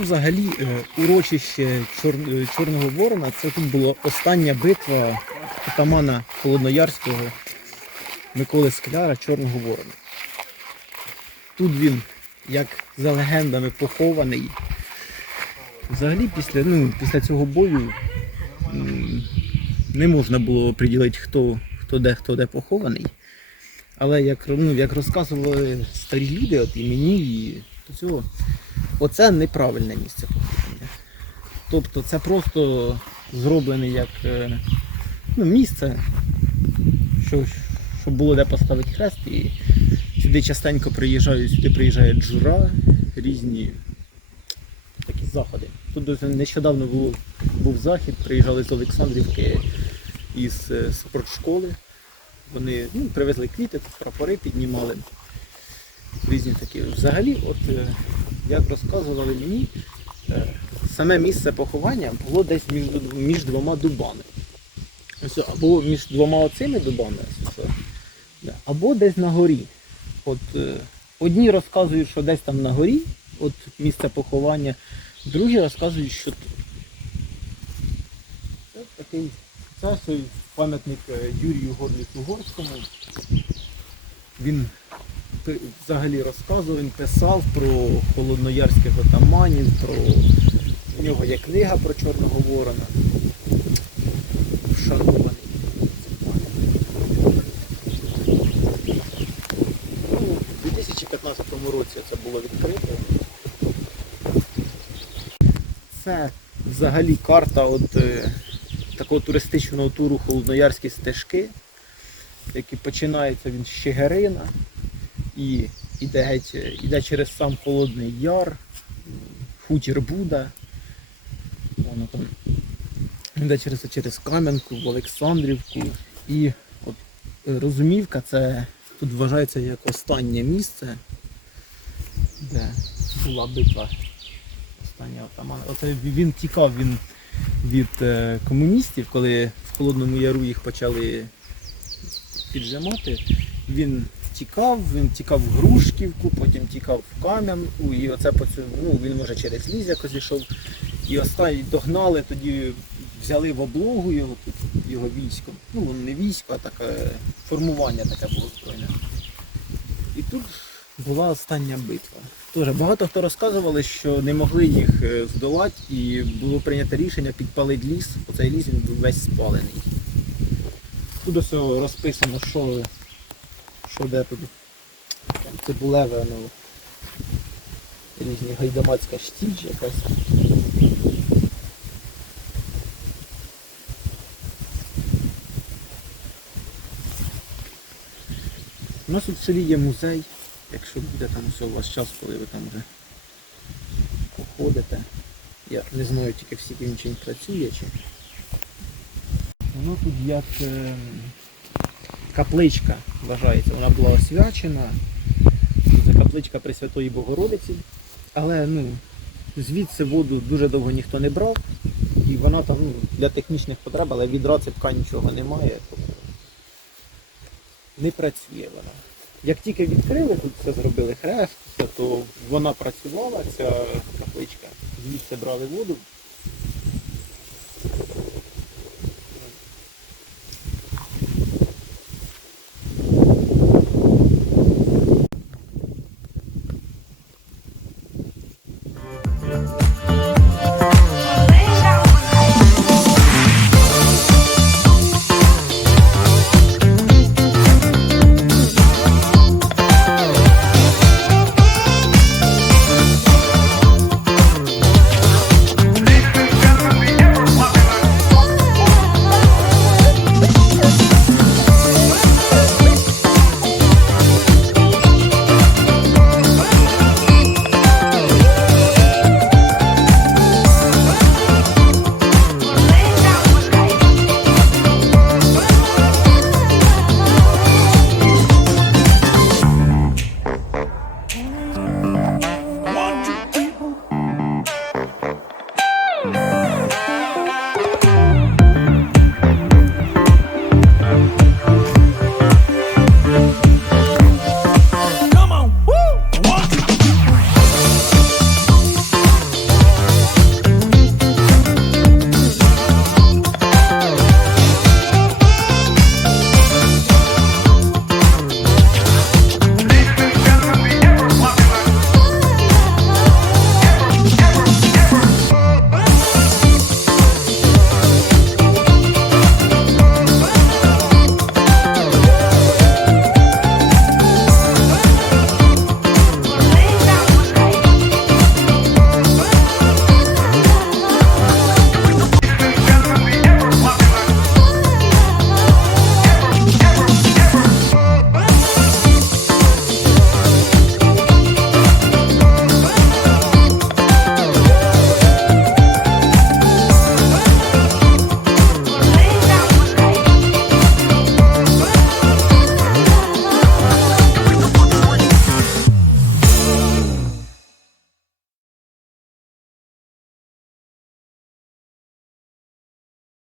Взагалі е, урочище Чор- е, Чорного Ворона. Це тут була остання битва отамана Холодноярського Миколи Скляра Чорного Ворона. Тут він, як за легендами, похований. Взагалі після, ну, після цього бою не можна було приділити, хто, хто де, хто де похований. Але як, ну, як розказували старі люди, от і мені, і до цього, оце неправильне місце поховання. Тобто це просто зроблене як е, ну, місце, що, щоб було де поставити хрест. І сюди частенько приїжджають, сюди приїжджає джура, різні такі заходи. Тут нещодавно був, був захід, приїжджали з Олександрівки із е, спортшколи. Вони ну, привезли квіти, прапори піднімали. Різні такі. Взагалі, от е, як розказували мені, е, саме місце поховання було десь між, між двома дубами. Або між двома оцими дубами, ось або десь на горі. От, е, одні розказують, що десь там на горі, от місце поховання, другі розказують, що тут. Це такий це пам'ятник е, Юрію Горліку Горському. Він взагалі розказував, він писав про холодноярських отаманів, про в нього є книга про Чорного Ворона. Вшанований. Ну, у 2015 році це було відкрито. Це взагалі карта от, е, такого туристичного туру Холодноярські стежки, який починається він з Щегерина і іде, іде через сам Холодний Яр, хутір Буда. Воно там йде через, через Кам'янку, в Олександрівку. І от, е, Розумівка це тут вважається як останнє місце, де була битва останнього отамана. Оце він тікав він від е, комуністів, коли в Холодному Яру їх почали піджимати. Він тікав, він тікав в Грушківку, потім тікав в Кам'янку, і оце по цьому, ну, він може через ліс якось йшов. І останні догнали, тоді взяли в облогу його його військом. Ну, не військо, а таке формування таке було збройне. І тут була остання битва. Тоже багато хто розказували, що не могли їх е, здолати, і було прийнято рішення підпалити ліс. Оцей ліс він був весь спалений. Тут ось розписано, що, що де. Там цибулеве, ну, різні гайдамацька штіч якась. У нас тут в селі є музей, якщо буде там все у вас час, коли ви там вже походите. Я не знаю тільки всі він чи працює чи. Воно тут як е, капличка вважається. Вона була освячена. Це капличка Пресвятої Богородиці. Але ну, звідси воду дуже довго ніхто не брав. І вона там ну, для технічних потреб, але відра цепка нічого немає. Тобто не працює вона. Як тільки відкрили, тут все зробили хрест, то вона працювала, ця капличка. Звідси брали воду,